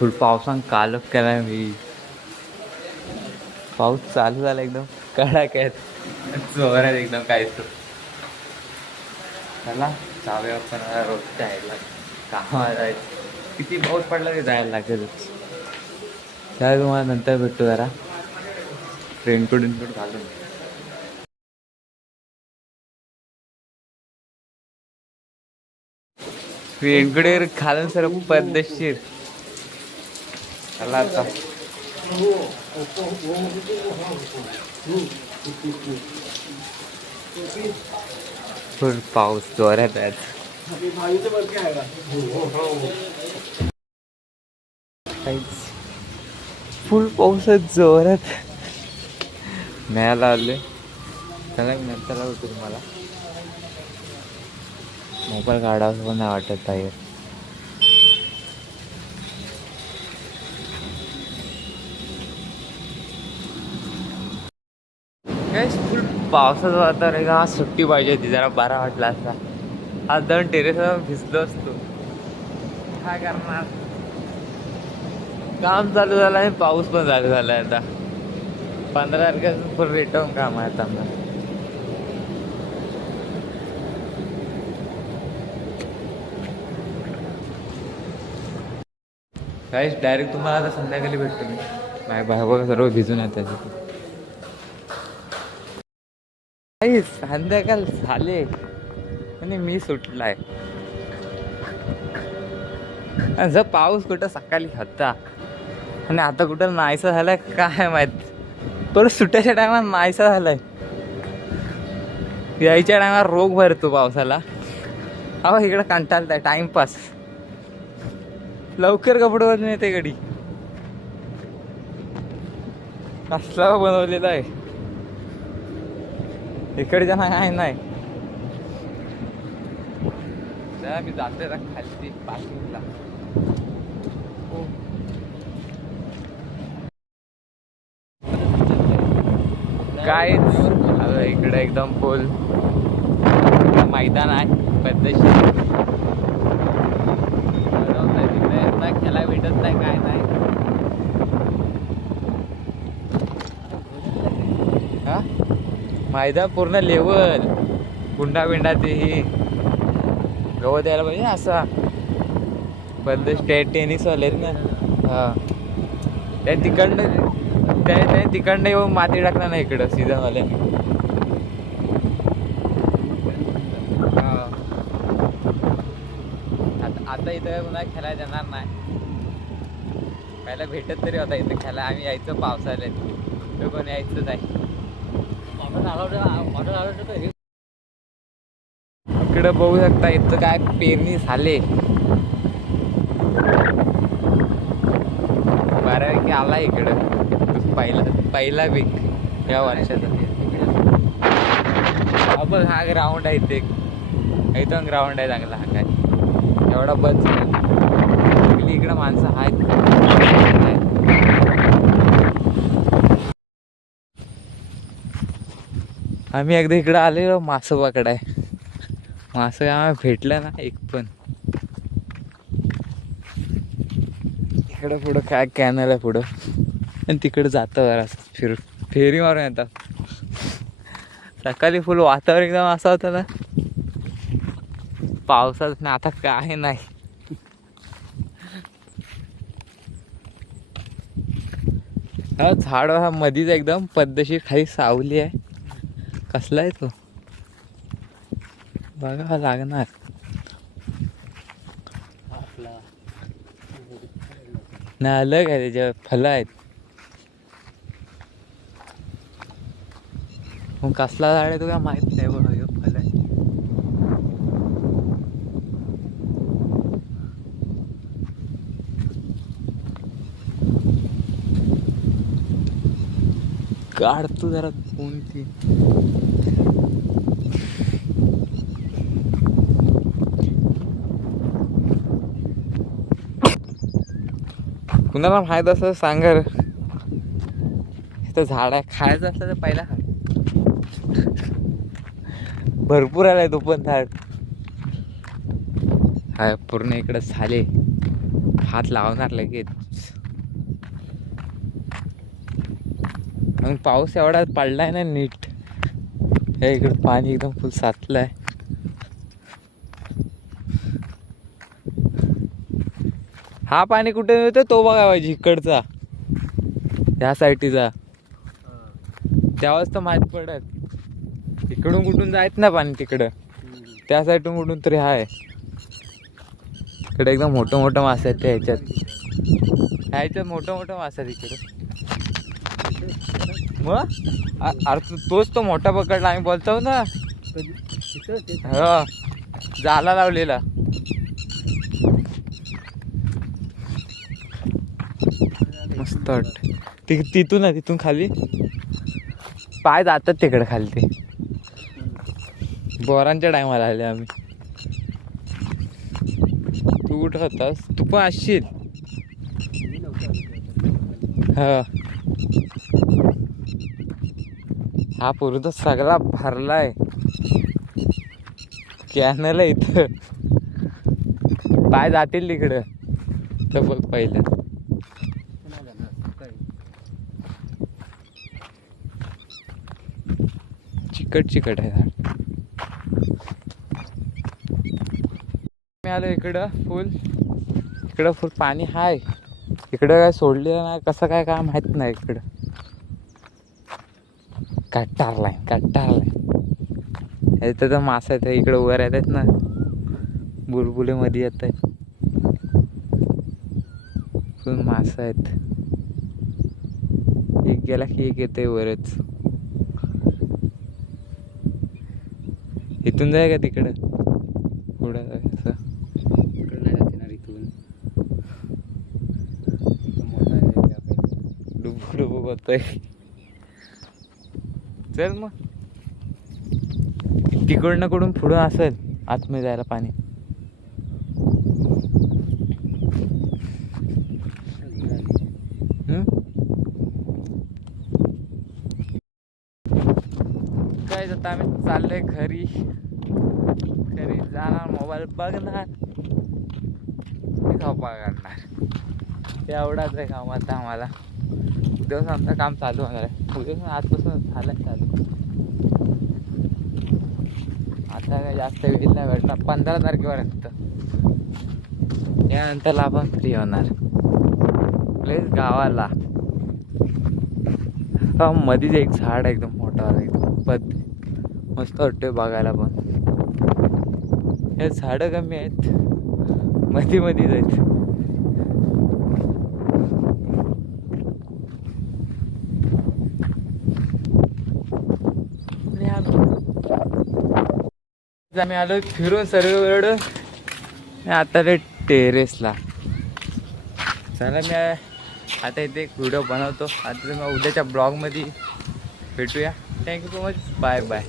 फुल पावसान कालच केलाय मी. पाऊस चालू झाला एकदम कडाक्यात जोरात एकदम काय तो. चला जाऊया आपण रोजच्या यायला कामाला जायचं. किती पाऊस पडला की जायला लागेलच. त्या तुम्हाला नंतर भेटतो जरा रेनकोट विनकोट घालून. रेनकोट घालून सर्व पद्धतशीर. चला आता फुल पाऊस जोरात आहे. फुल पाऊस जोरात न्यायला आले. त्याला नंतर होतो तुम्हाला मोबाईल काढावं पण नाही वाटत बाहेर. काय फुल पावसाचं वातावरण आहे का. सुट्टी पाहिजे होती जरा बरा वाटला असता. आज जाऊन टेरेसवर भिजलो असतो. काय करणार काम चालू झालं आणि पाऊस पण चालू झाला आहे. आता 15 तारखेपासून फुल रिटर्न काम आहे आता आमचं. काहीच डायरेक्ट तुम्हाला आता संध्याकाळी भेटतो मी. माझ्या भावा सर्व भिजून येतात तिथे. काही संध्याकाळ झाले आणि मी सुटलाय. जर पाऊस कुठं सकाळी होता आणि आता कुठं नाहीसा झालाय काय माहित. परत सुट्याच्या टायमात नाहीसा झालाय. यायच्या टायमात रोग भरतो पावसाला. अहो इकडं कंटाळताय टाइमपास. लवकर कपडे बदलून येते गडी. कसला बनवलेला आहे इकडच्या ना काय नाही. मी जाते खाली पार्किंगला. काय इकडे एकदम फुल मैदान आहे पद्धतशीर. तिकडे खेळायला भेटत नाही काय नाही. हा मैदान पूर्ण लेवल गुंडा बिंडा तेही गवत यायला पाहिजे असा. पद्धत टेनिस वाले ना. हा त्या तिकडनं येऊन माती टाकणार नाही इकडं सीझनवाल्याने. आता इथं पुन्हा खेळायला जाणार नाही. पहिला भेटत तरी होता इथं खेळायला. आम्ही यायचं पावसाळ्यात. तो कोण यायचंच आहे. इकडं बघू शकता इथं काय पेरणी झाले. बऱ्यापैकी आला इकडं पहिला पीक या वर्षाचा. बघ हा ग्राउंड आहे इथे. इथं ग्राउंड आहे चांगला. हा काय एवढा बस इकडं माणसं आहेत. आम्ही एकदा इकडं आलेलो मासं पकडाय. मासं आम्हाला भेटलं ना एक पण. इकडं पुढं काय कॅनल आहे पुढं आणि तिकडं जातं जरा फेरी मारून येतात. सकाळी फुल वातावरण एकदम असं होतं ना पावसात ना. आता काय नाही. हा झाड हा मधीच एकदम पद्धतशीर खाली सावली आहे. कसला आहे तो बघा लागणार. नाही अलग आहे त्याच्या फलं आहेत. मग कसला झाड आहे तो काय माहित नाही. बघा हे फल आहे. काढतो जरा कोणती. कुणाला माहित असं सांगा. इथं झाड आहे. खायचं असलं तर पहिला खा. भरपूर आलाय तो पण झाड. हा पूर्ण इकडं झाले. हात लावणार लगेच. मग पाऊस एवढा पडलाय ना नीट. हे इकडे पाणी एकदम फुल साचलंय. हा पाणी कुठे येतो तो बघा पाहिजे इकडचा, ह्या साईडचा. तेव्हाच तर माहित पडत इकडून कुठून जायत ना पाणी तिकडं. त्या साईडून कुठून तरी हाय. इकडे एकदम मोठं मोठं मासे आहेत त्या ह्याच्यात मोठं मोठं मासे आहेत इकडे. मग अरे तोच तो मोठा पकडला आम्ही बोलतो ना. हो, जाला लावलेला. मस्त वाटत तिथून ना, तिथून खाली पाय जातात तिकडे खाली. ते बोरांच्या टायमाला आले आम्ही. तू कुठं होतास? तू पण असशील. हा, हा पूर्ण तर सगळा भरलाय कॅनल इथं. पाय जातील तिकडं तर बघ पहिलं. चिकट चिकट आहे झाड. मी आलो इकडं फुल. इकडं फुल पाणी हाय. इकडं काय सोडलेलं नाही, कसं काय काय माहित नाही. इकडं कट्टारलाय इथं तर मासा आहेत. इकडं वर येतात ना, बुलबुले मध्ये येत आहेत. फुल मासा आहेत. एक गेला की एक येतंय वरच. इथून जाय का तिकडं पुढं जायचं. डुबू डुबू होतोय. चल मग, तिकडनं कडून पुढं असेल आतमध्ये जायला पाणी. काय जात आम्ही चाललोय घरी. घरी जाणार, मोबाईल बघणार, झोपा काढणार. एवढाच आहे काम आता आम्हाला. उद्यापासून आमचं काम चालू होणार आहे. उद्यापासून आजपासून झालं चालू. आता काय जास्त वेळ नाही भेटणार. 15 तारखेपर्यंत. यानंतरला आपण फ्री होणार. प्लेस गावाला. मध्येच एक झाड आहे एकदम मोठा, एकदम मस्त वाटतंय बघायला पण. हे झाडं कमी आहेत, मधीच आहेत. आम्ही आलो फिरून सर्व. आता ते टेरेसला चला. मी आता इथे एक व्हिडिओ बनवतो. आता तुम्ही उद्याच्या ब्लॉगमध्ये भेटूया. Thank you so much. Bye bye.